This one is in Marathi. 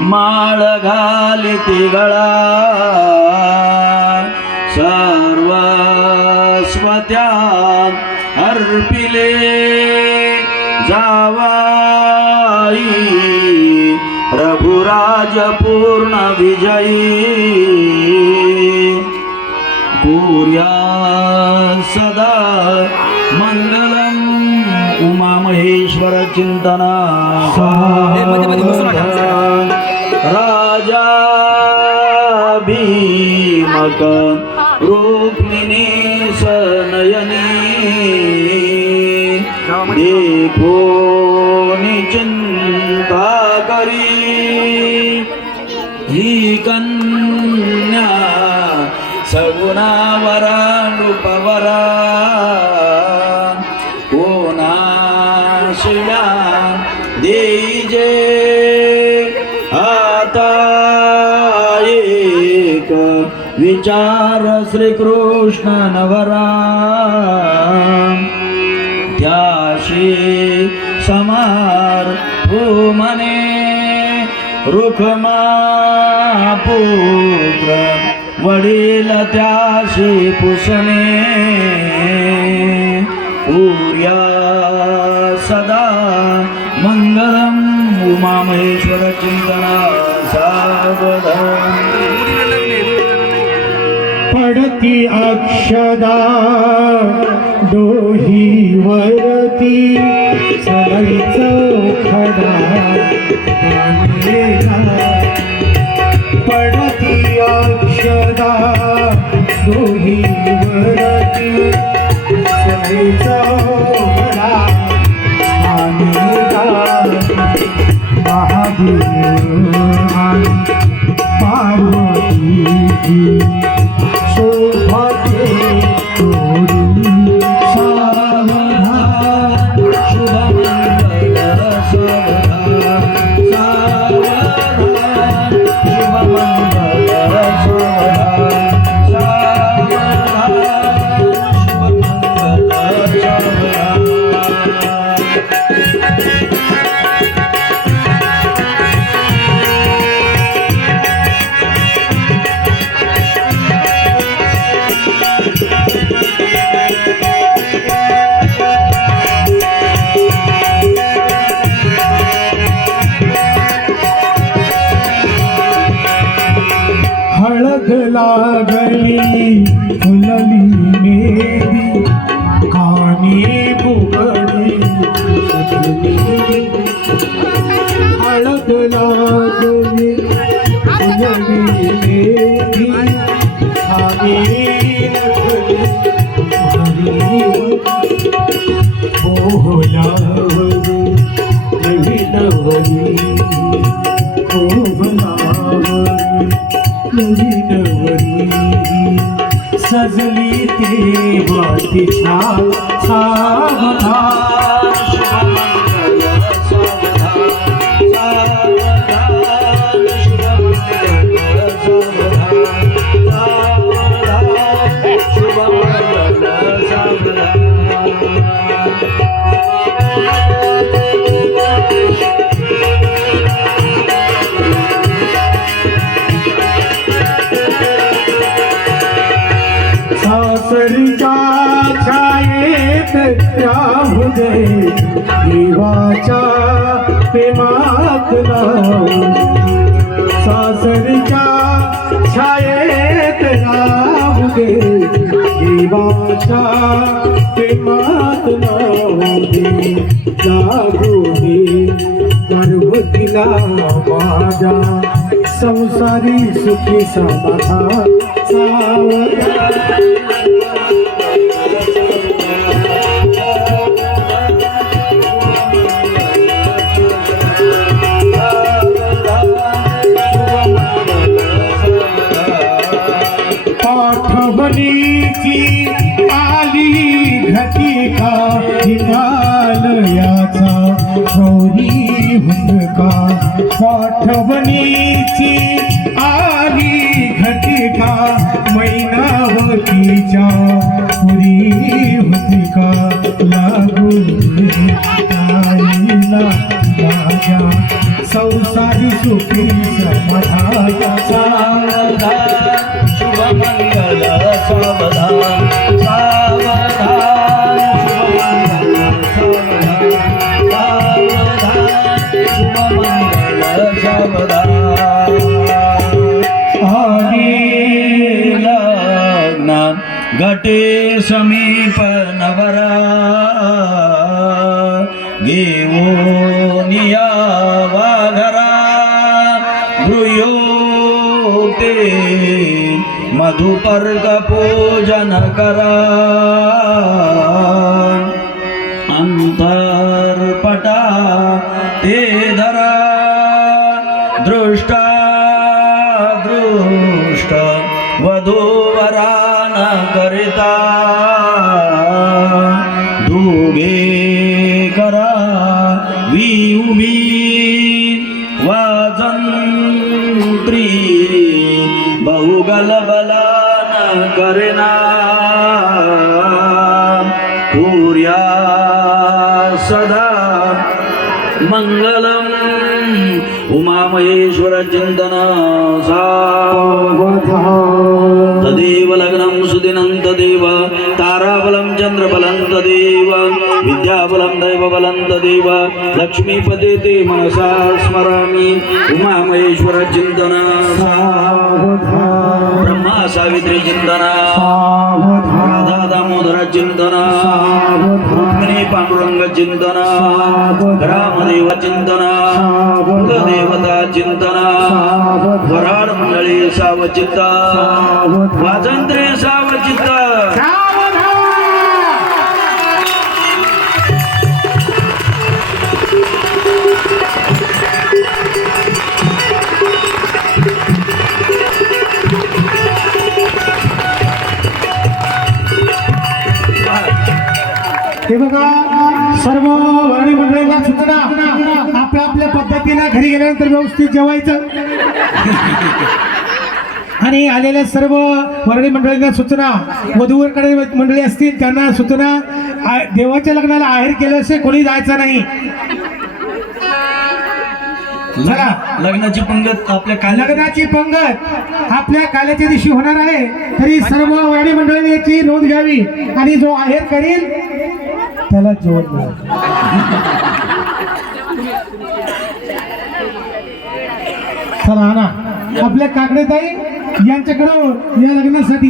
माळ घालिती गळा सर्वस्वत्या अर्पिले जावाई रघुराज पूर्ण विजयी कुर्या सदा मंगलम उमा महेश्वर चिंतना राजा भीमक रुक्मिणी सनयनी देखो चिंता करी ही कन्या सगुणावरा नृपवरा कोणाशिया देईजे आता एक विचार श्रीकृष्ण नवरा त्याशी समार भूमने रुखमा पुत्र वडील त्याशी पुसणे पूर्या सदा मंगलम उमा महेश्वर चिंतना सावधान पडती अक्षदा डोही वरती सदैच खडा पडती अक्षदा डोही वरती सदैच खडा महादेव पार्वती सौभाग्य तोरी सावधान शुभमंगल सावधान शुभमंगल हळद लागली फुलली मेरी कानी बुगडी हळद लागली फुलली मेरी कानी ओहलावरी नवीनवरी ओहलावरी नवीनवरी सजली तेव्हाची छान सावधान शुभमंगल सावधान शुभमंगल शुभमंगल सावधान सासरीच्या छायेत राहू दे देवाच्या प्रेमात नाव सासरीच्या छायेत राहू दे देवाच्या प्रेमात नाव दे लागू दे पार्वतीला माझ्या संसारी सुखी समाधान सावधान पाठवणीची आली घटिका हिमालयाचा गौरी हुंदका पाठवणीची आली घटिका मैनावतीच्या पुरी हुंदका लागू आईला माझ्या संसारी सुखी समाधान सावधान शुभमंगल सावधान सावधान शुभमंगल सावधान लग्न घटे समीप नवरा घेऊनिया वाघरा गृह्योते मधुपर्क पूजन करा अंतरपटा ते धरा दृष्टा दृष्ट वधूवरा न करिता दोघे करा विउभी वाजंत्री बहुगलबला न करेना पूर्या सदा मंगलम उमामहेश्वर चिंतन तदेव लग्नं सुदिनं तदेव ताराबलं चंद्रबलं तदेव विद्याबलं दैवबलं तदेव लक्ष्मीपते ते मनसा स्मरामि उमामहेश्वर चिंतन ब्रह्मा सावित्री चिंतन राधा दामोदर चिंतन रुक्मिणी पांडुरंग चिंतन रामदेव चिंतन कुलदेवता चिंतन वराड मंडळी सावचित्त वाजंत्रे सावचित्त हे बघा सर्व वर्णी मंडळींना सूचना आपल्या आपल्या पद्धतीने घरी गेल्यानंतर व्यवस्थित जेवायचं आणि आलेल्या सर्व वर्णी मंडळींना सूचना वधूवरकडे मंडळी असतील त्यांना सूचना देवाच्या लग्नाला आहेर केल्याशिवाय कोणी जायचं नाही. चला लग्नाची पंगत आपल्या लग्नाची पंगत आपल्या काल्याच्या दिवशी होणार आहे तरी सर्व वर्णी मंडळींनी याची नोंद घ्यावी आणि जो आहेर करील त्याला जोड चला ना आपल्या काकडेताई यांच्याकडून या लग्नासाठी